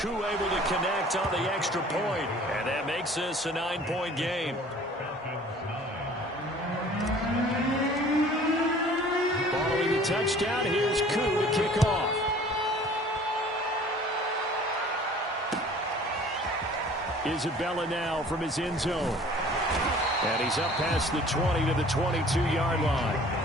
Koo able to connect on the extra point, and that makes this a 9-point game. Following the touchdown, here's Koo to kick off. Isabella now from his end zone. And he's up past the 20 to the 22-yard line.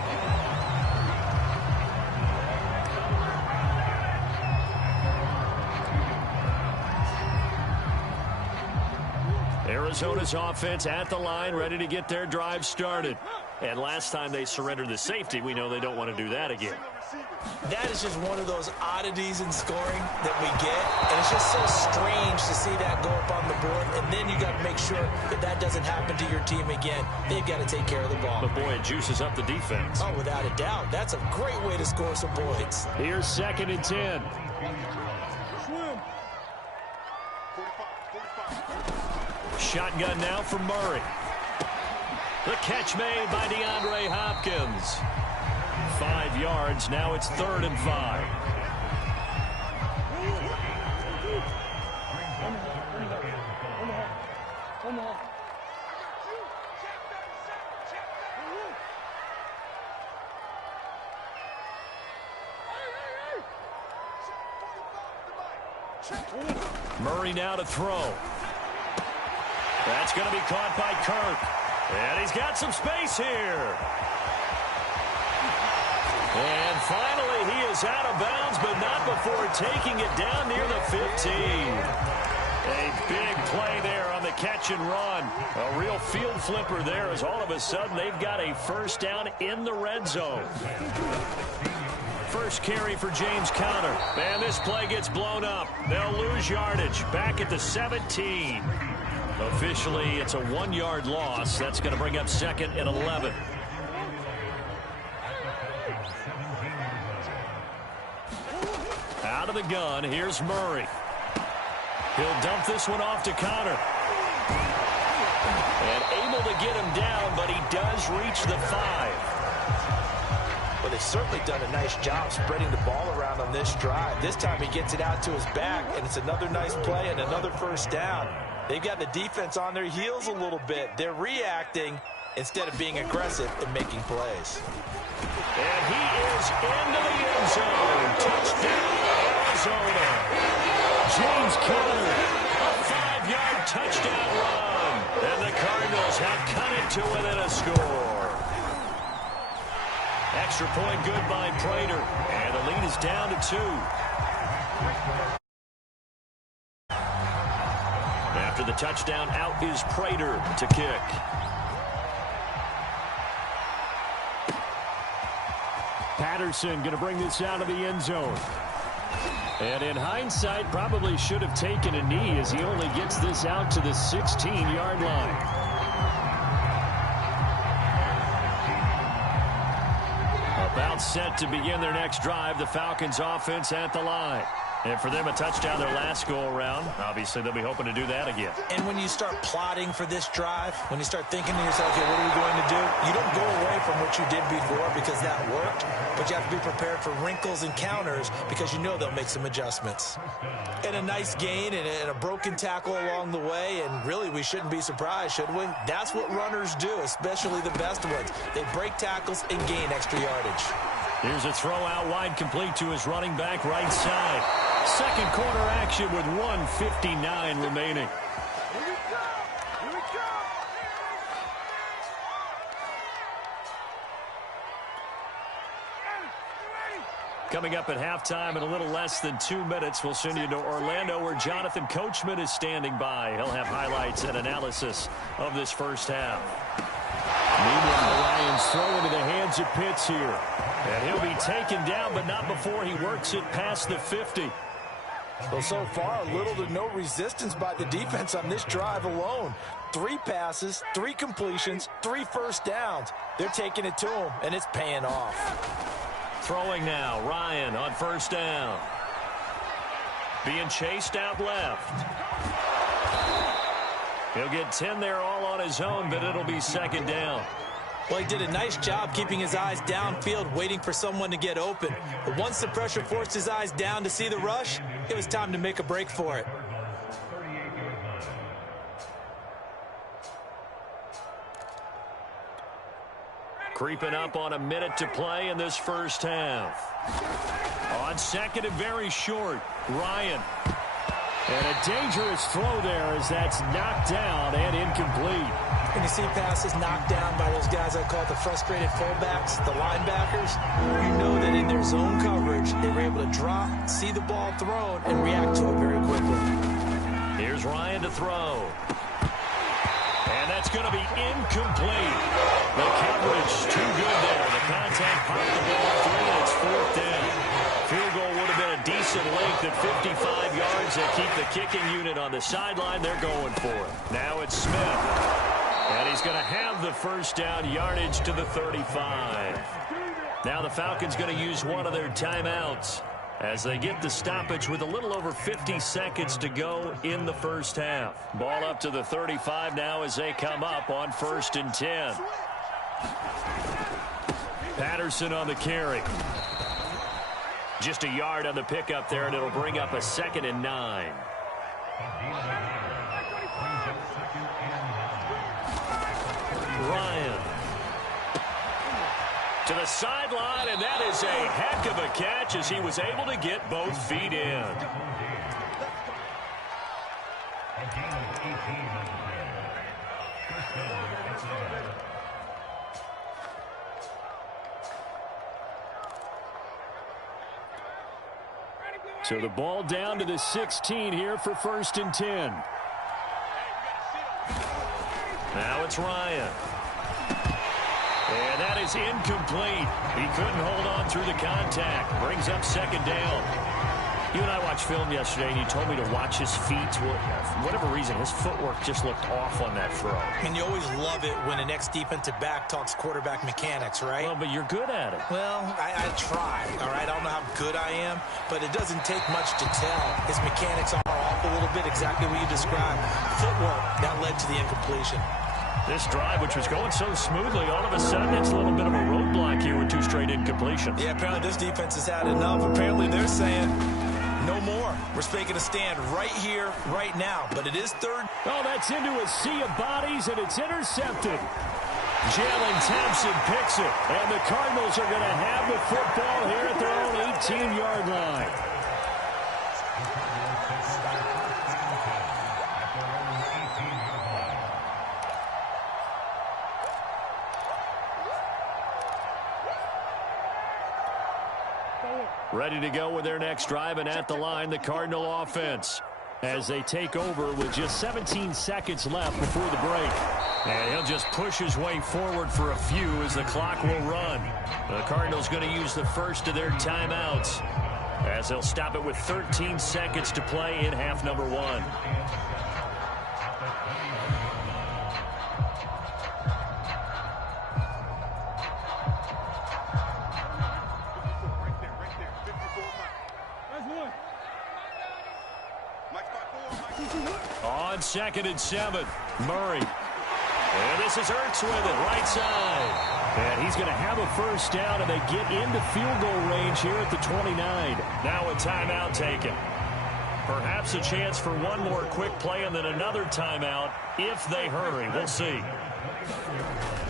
Arizona's offense at the line, ready to get their drive started. And last time they surrendered the safety, we know they don't want to do that again. That is just one of those oddities in scoring that we get. And it's just so strange to see that go up on the board. And then you got to make sure that that doesn't happen to your team again. They've got to take care of the ball. But, boy, it juices up the defense. Oh, without a doubt. That's a great way to score some points. Here's 2nd and 10. Shotgun now from Murray. The catch made by DeAndre Hopkins. 5 yards. Now it's 3rd and 5. Murray now to throw. That's going to be caught by Kirk. And he's got some space here. And finally, he is out of bounds, but not before taking it down near the 15. A big play there on the catch and run. A real field flipper there as all of a sudden they've got a first down in the red zone. First carry for James Conner. And this play gets blown up. They'll lose yardage back at the 17. Officially, it's a 1-yard loss. That's going to bring up 2nd and 11. Out of the gun, here's Murray. He'll dump this one off to Conner. And able to get him down, but he does reach the 5. Well, they've certainly done a nice job spreading the ball around on this drive. This time he gets it out to his back, and it's another nice play and another first down. They've got the defense on their heels a little bit. They're reacting instead of being aggressive and making plays. And he is into the end zone. Touchdown, Arizona. James Conner, a 5-yard touchdown run. And the Cardinals have cut it to within a score. Extra point good by Prater. And the lead is down to 2. After the touchdown, out is Prater to kick. Patterson going to bring this out of the end zone. And in hindsight, probably should have taken a knee as he only gets this out to the 16-yard line. About set to begin their next drive, the Falcons offense at the line. And for them, a touchdown their last go-around. Obviously, they'll be hoping to do that again. And when you start plotting for this drive, when you start thinking to yourself, okay, what are we going to do? You don't go away from what you did before because that worked, but you have to be prepared for wrinkles and counters because you know they'll make some adjustments. And a nice gain and a broken tackle along the way, and really we shouldn't be surprised, should we? That's what runners do, especially the best ones. They break tackles and gain extra yardage. Here's a throw out wide, complete to his running back right side. Second quarter action with 1:59 remaining. Coming up at halftime in a little less than 2 minutes, we'll send you to Orlando where Jonathan Coachman is standing by. He'll have highlights and analysis of this first half. Meanwhile, the Lions throw into the hands of Pitts here. And he'll be taken down, but not before he works it past the 50. Well, so far, little to no resistance by the defense on this drive alone. 3 passes, 3 completions, 3 first downs. They're taking it to him, and it's paying off. Throwing now, Ryan on first down. Being chased out left. He'll get 10 there all on his own, but it'll be second down. Well, he did a nice job keeping his eyes downfield, waiting for someone to get open. But once the pressure forced his eyes down to see the rush, it was time to make a break for it. Creeping up on a minute to play in this first half. On second and very short, Ryan. And a dangerous throw there as that's knocked down and incomplete. When you see passes knocked down by those guys I call the frustrated fullbacks, the linebackers, you know that in their zone coverage, they were able to drop, see the ball thrown, and react to it very quickly. Here's Ryan to throw. And that's going to be incomplete. The coverage too good there. The contact popped the ball free, and it's fourth down. Field goal would have been a decent length at 55 yards. They keep the kicking unit on the sideline. They're going for it. Now it's Smith. And he's going to have the first down, yardage to the 35. Now the Falcons going to use one of their timeouts as they get the stoppage with a little over 50 seconds to go in the first half. Ball up to the 35 now as they come up on 1st and 10. Patterson on the carry. Just a yard on the pickup there, and it'll bring up a 2nd and 9. Ryan to the sideline, and that is a heck of a catch as he was able to get both feet in. So the ball down to the 16 here for 1st and 10. Now it's Ryan. And that is incomplete. He couldn't hold on through the contact. Brings up 2nd down. You and I watched film yesterday, and you told me to watch his feet. Well, for whatever reason, his footwork just looked off on that throw. And you always love it when an ex-defensive back talks quarterback mechanics, right? Well, but you're good at it. Well, I try, all right? I don't know how good I am, but it doesn't take much to tell. His mechanics are off a little bit, exactly what you described. Footwork, that led to the incompletion. This drive, which was going so smoothly, all of a sudden it's a little bit of a roadblock here with 2 straight incompletions. Yeah, apparently this defense has had enough. Apparently they're saying no more. We're making a stand right here, right now. But it is 3rd. Oh, that's into a sea of bodies, and it's intercepted. Jalen Thompson picks it, and the Cardinals are going to have the football here at their own 18-yard line. Ready to go with their next drive, and at the line, the Cardinal offense as they take over with just 17 seconds left before the break. And he'll just push his way forward for a few as the clock will run. The Cardinals going to use the first of their timeouts as they'll stop it with 13 seconds to play in half number 1. On 2nd and 7, Murray. And this is Ertz with it, right side. And he's going to have a first down, and they get into field goal range here at the 29. Now a timeout taken. Perhaps a chance for one more quick play and then another timeout if they hurry. We'll see.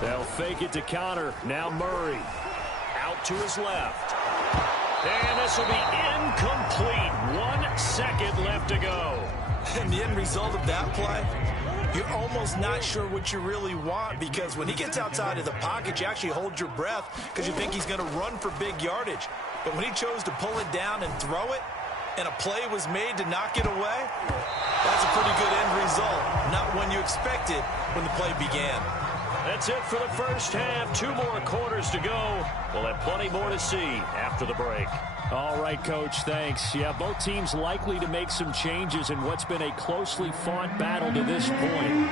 They'll fake it to counter. Now Murray out to his left. And this will be incomplete. 1 second left to go. And the end result of that play, you're almost not sure what you really want, because when he gets outside of the pocket, you actually hold your breath because you think he's going to run for big yardage. But when he chose to pull it down and throw it, and a play was made to knock it away, that's a pretty good end result. Not one you expected when the play began. That's it for the first half. 2 more quarters to go. We'll have plenty more to see after the break. All right, Coach, thanks. Yeah, both teams likely to make some changes in what's been a closely fought battle to this point.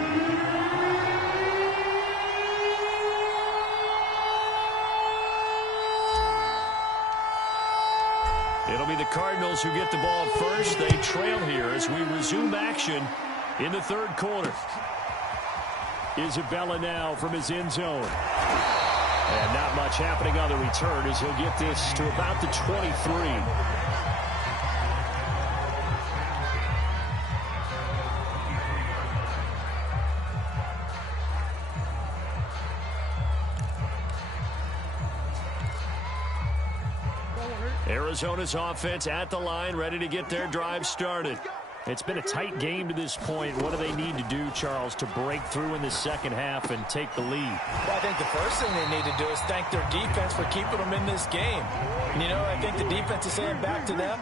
It'll be the Cardinals who get the ball first. They trail here as we resume action in the 3rd quarter. Isabella now from his end zone. And not much happening on the return as he'll get this to about the 23. Arizona's offense at the line, ready to get their drive started. It's been a tight game to this point. What do they need to do, Charles, to break through in the second half and take the lead? Well, I think the first thing they need to do is thank their defense for keeping them in this game. And, you know, I think the defense is saying back to them,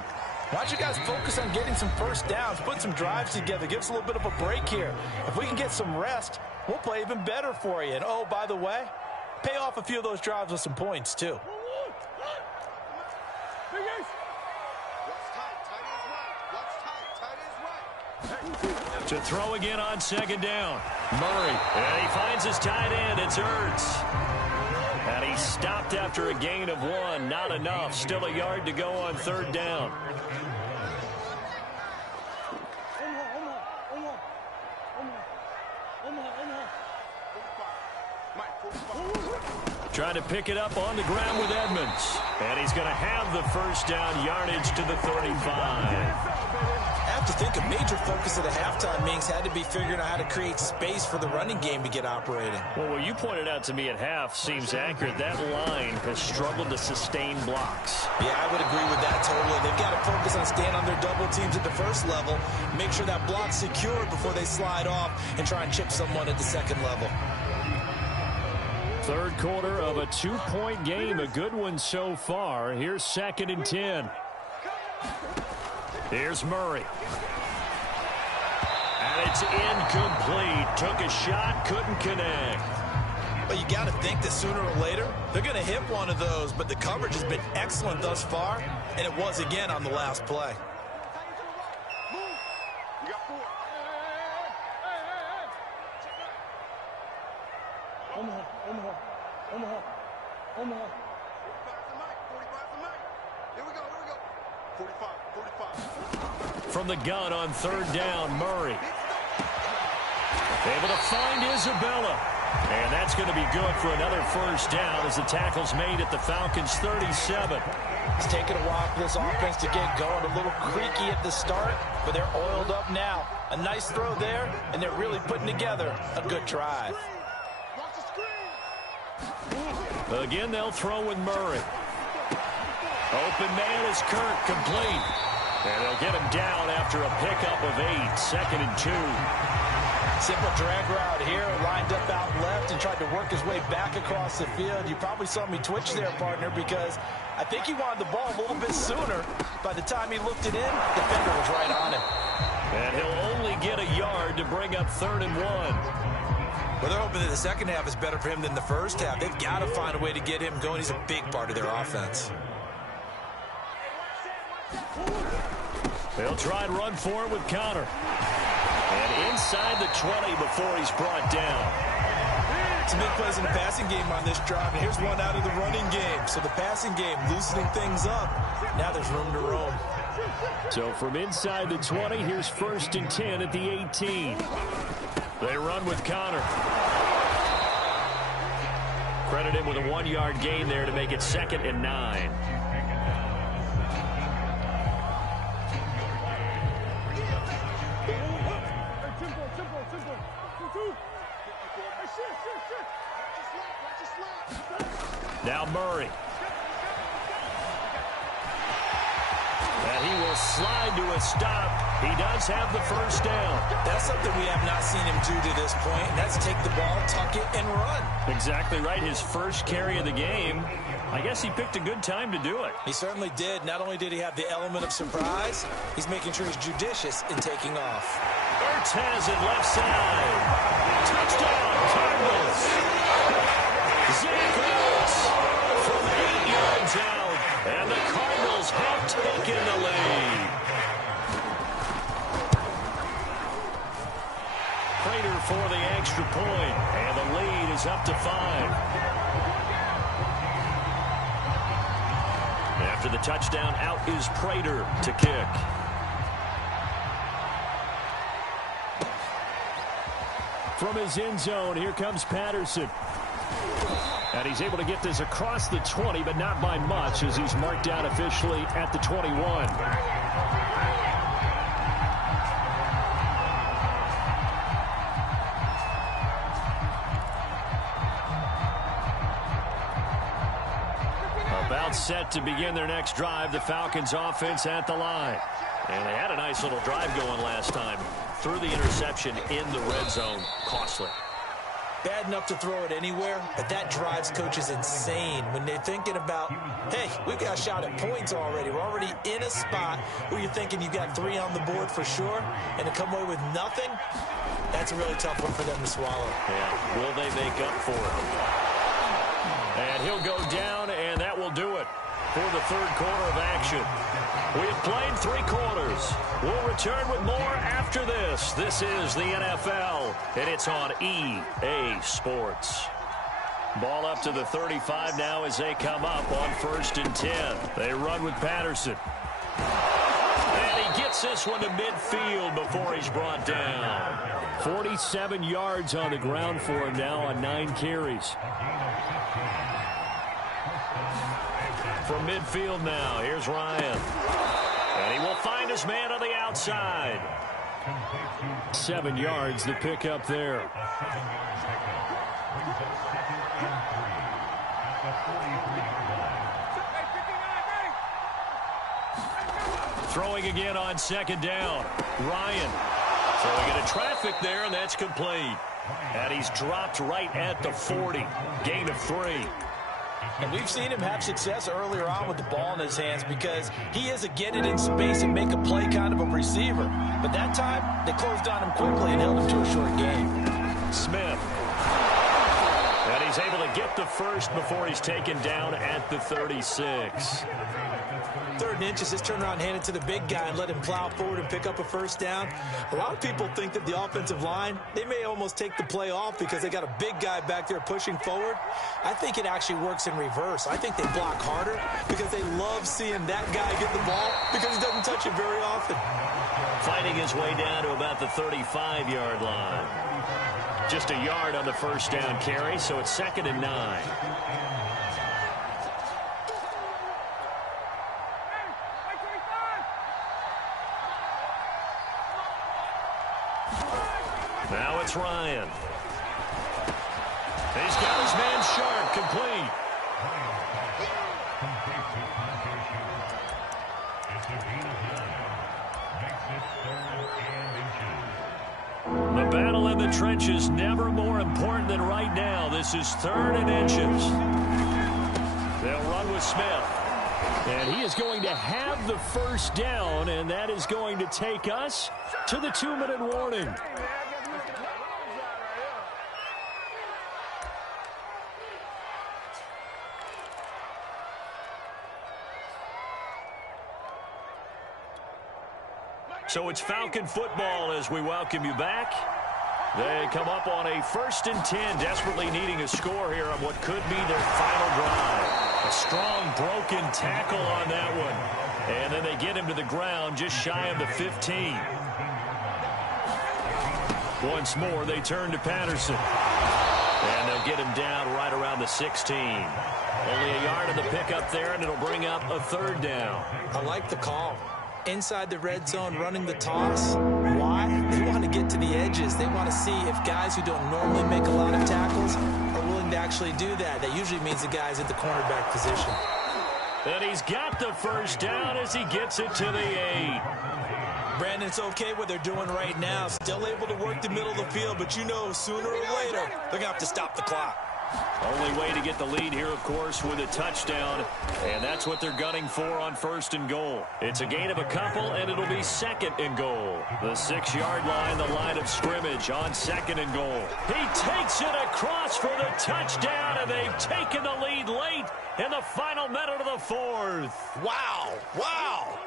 why don't you guys focus on getting some first downs, put some drives together, give us a little bit of a break here. If we can get some rest, we'll play even better for you. And, oh, by the way, pay off a few of those drives with some points, too. To throw again on second down. Murray. And he finds his tight end. It's Ertz. And he stopped after a gain of 1. Not enough. Still a yard to go on third down. Trying to pick it up on the ground with Edmonds. And he's going to have the first down, yardage to the 35. I have to think a major focus of the halftime meetings had to be figuring out how to create space for the running game to get operating. Well, what you pointed out to me at half seems accurate. That line has struggled to sustain blocks. Yeah, I would agree with that totally. They've got to focus on staying on their double teams at the first level, make sure that block's secured before they slide off and try and chip someone at the second level. Third quarter of a 2-point game, a good one so far. Here's 2nd and 10. Here's Murray. And it's incomplete. Took a shot, couldn't connect. But you got to think that sooner or later, they're going to hit one of those. But the coverage has been excellent thus far, and it was again on the last play. From the gun on third down, Murray. Able to find Isabella. And that's going to be good for another first down as the tackle's made at the Falcons' 37. It's taken a while for this offense to get going. A little creaky at the start, but they're oiled up now. A nice throw there, and they're really putting together a good drive. Again, they'll throw with Murray. Open man is Kirk, complete. And they'll get him down after a pickup of 8, 2nd and 2. Simple drag route here, lined up out left and tried to work his way back across the field. You probably saw me twitch there, partner, because I think he wanted the ball a little bit sooner. By the time he looked it in, the defender was right on him. And he'll only get a yard to bring up 3rd and 1. Well, they're hoping that the second half is better for him than the first half. They've got to find a way to get him going. He's a big part of their offense. They'll try and run for it with Connor. And inside the 20 before he's brought down. Some big plays in the passing game on this drive, and here's one out of the running game. So the passing game loosening things up. Now there's room to roam. So from inside the 20, here's 1st and 10 at the 18. They run with Connor. Credit him with a 1-yard gain there to make it 2nd and 9. Now Murray. And he will slide to a stop. He does have the first down. That's something we have not seen him do to this point. And that's take the ball, tuck it, and run. Exactly right. His first carry of the game. I guess he picked a good time to do it. He certainly did. Not only did he have the element of surprise, he's making sure he's judicious in taking off. Ertz has it left side. Touchdown, Cardinals. Zach Ertz from 8 yards out. And the Cardinals have taken the lead. Prater for the extra point. And the lead is up to 5. After the touchdown, out is Prater to kick. From his end zone, here comes Patterson. And he's able to get this across the 20, but not by much, as he's marked down officially at the 21. About set to begin their next drive, the Falcons offense at the line. And they had a nice little drive going last time. Threw the interception in the red zone. Costly. Bad enough to throw it anywhere, but that drives coaches insane when they're thinking about, hey, we've got a shot at points already. We're already in a spot where you're thinking you got 3 on the board for sure, and to come away with nothing, that's a really tough one for them to swallow. Yeah, will they make up for it? And he'll go down, and that will do it for the third quarter of action. We have played 3 quarters. We'll return with more after this. This is the NFL, and it's on EA Sports. Ball up to the 35 now as they come up on 1st and 10. They run with Patterson. And he gets this one to midfield before he's brought down. 47 yards on the ground for him now on 9 carries. From midfield now, here's Ryan. And he will find his man on the outside. 7 yards, the pickup there. Throwing again on 2nd down. Ryan throwing into traffic there, and that's complete. And he's dropped right at the 40. Gain of 3. And we've seen him have success earlier on with the ball in his hands because he is a get it in space and make a play kind of a receiver. But that time, they closed on him quickly and held him to a short game. Smith. And he's able to get the first before he's taken down at the 36. 3rd and inches, just turn around, hand it to the big guy and let him plow forward and pick up a 1st down. A lot of people think that the offensive line, they may almost take the play off because they got a big guy back there pushing forward. I think it actually works in reverse. I think they block harder because they love seeing that guy get the ball because he doesn't touch it very often. Fighting his way down to about the 35-yard line. Just a yard on the 1st down carry, so it's 2nd and 9. Now it's Ryan. He's got his man Sharp, complete. The battle in the trenches never more important than right now. This is 3rd and inches. They'll run with Smith. And he is going to have the 1st down, and that is going to take us to the 2-minute warning. So it's Falcon football as we welcome you back. They come up on a 1st and 10, desperately needing a score here on what could be their final drive. A strong broken tackle on that one. And then they get him to the ground just shy of the 15. Once more, they turn to Patterson. And they'll get him down right around the 16. Only a yard in the pickup there, and it'll bring up a 3rd down. I like the call. Inside the red zone, running the toss. Why? They want to get to the edges. They want to see if guys who don't normally make a lot of tackles are willing to actually do that. That usually means the guy's at the cornerback position. And he's got the 1st down as he gets it to the 8. Brandon, it's okay what they're doing right now. Still able to work the middle of the field, but you know sooner or later they're going to have to stop the clock. Only way to get the lead here, of course, with a touchdown. And that's what they're gunning for on 1st and goal. It's a gain of a couple, and it'll be 2nd and goal. The 6-yard line, the line of scrimmage on 2nd and goal. He takes it across for the touchdown, and they've taken the lead late in the final minute of the 4th. Wow. Wow.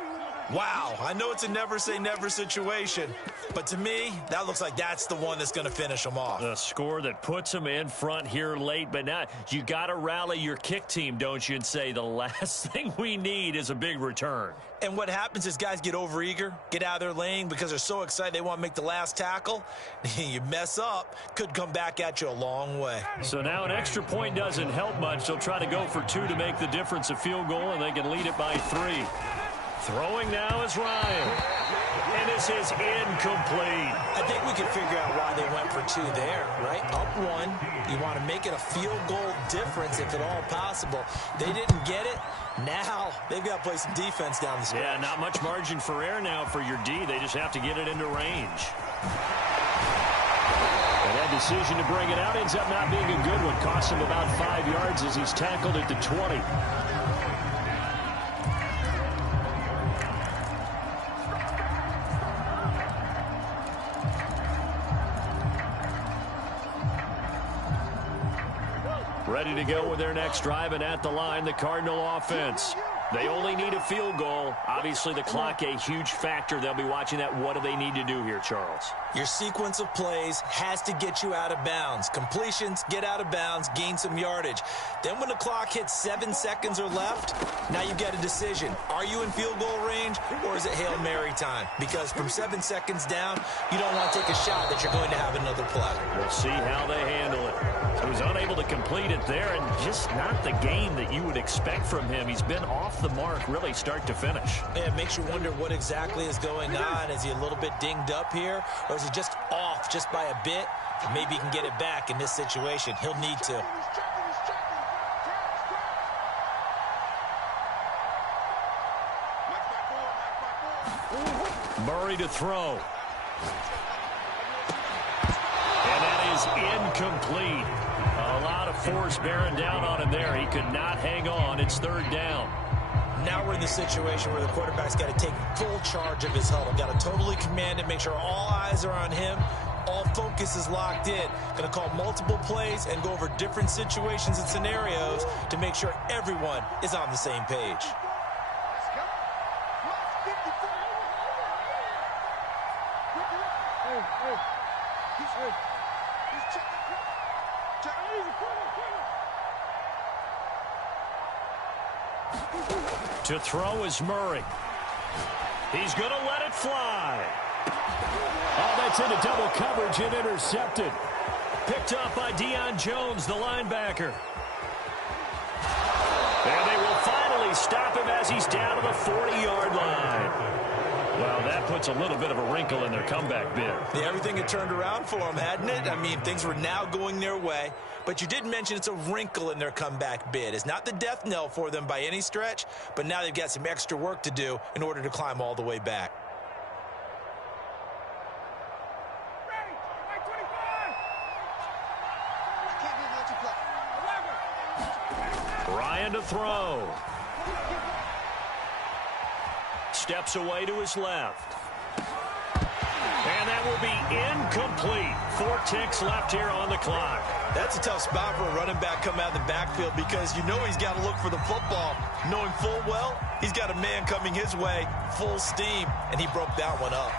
Wow, I know it's a never-say-never situation, but to me, that looks like that's the one that's going to finish them off. A score that puts them in front here late, but now you got to rally your kick team, don't you, and say the last thing we need is a big return. And what happens is guys get overeager, get out of their lane because they're so excited they want to make the last tackle. You mess up, could come back at you a long way. So now an extra point doesn't help much. They'll try to go for 2 to make the difference a field goal, and they can lead it by 3. Throwing now is Ryan. And this is incomplete. I think we can figure out why they went for 2 there, right? Up 1, you want to make it a field goal difference if at all possible. They didn't get it. Now they've got to play some defense down the stretch. Yeah, not much margin for error now for your D. They just have to get it into range. And that decision to bring it out ends up not being a good one. Costs him about 5 yards as he's tackled at the 20. Ready to go with their next drive, and at the line, the Cardinal offense. They only need a field goal. Obviously, the clock a huge factor. They'll be watching that. What do they need to do here, Charles? Your sequence of plays has to get you out of bounds. Completions, get out of bounds, gain some yardage. Then when the clock hits 7 seconds or left, now you've got a decision. Are you in field goal range, or is it Hail Mary time? Because from 7 seconds down, you don't want to take a shot that you're going to have another play. We'll see how they handle it. He was unable to complete it there, and just not the game that you would expect from him. He's been off the mark really start to finish. Yeah, it makes you wonder what exactly is going on. Is he a little bit dinged up here, or is he just off just by a bit? Maybe he can get it back in this situation. He'll need to. Murray to throw. And that is incomplete. A lot of force bearing down on him there. He could not hang on. It's 3rd down. Now we're in the situation where the quarterback's got to take full charge of his huddle. Got to totally command it, make sure all eyes are on him. All focus is locked in. Going to call multiple plays and go over different situations and scenarios to make sure everyone is on the same page. To throw is Murray. He's going to let it fly. Oh, that's into double coverage and intercepted. Picked up by Deion Jones, the linebacker. And they will finally stop him as he's down to the 40-yard line. Well, that puts a little bit of a wrinkle in their comeback bid. Yeah, everything had turned around for them, hadn't it? I mean, things were now going their way. But you did mention it's a wrinkle in their comeback bid. It's not the death knell for them by any stretch, but now they've got some extra work to do in order to climb all the way back. Ryan to throw. Steps away to his left. And that will be incomplete. 4 ticks left here on the clock. That's a tough spot for a running back coming out of the backfield because you know he's got to look for the football, knowing full well he's got a man coming his way full steam, and he broke that one up.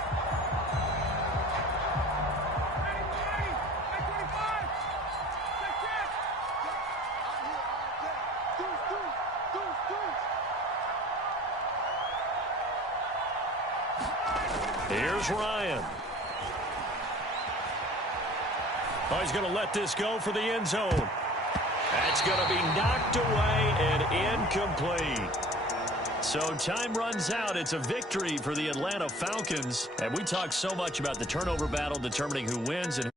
Here's Ryan. Oh, he's going to let this go for the end zone. That's going to be knocked away and incomplete. So time runs out. It's a victory for the Atlanta Falcons. And we talk so much about the turnover battle determining who wins and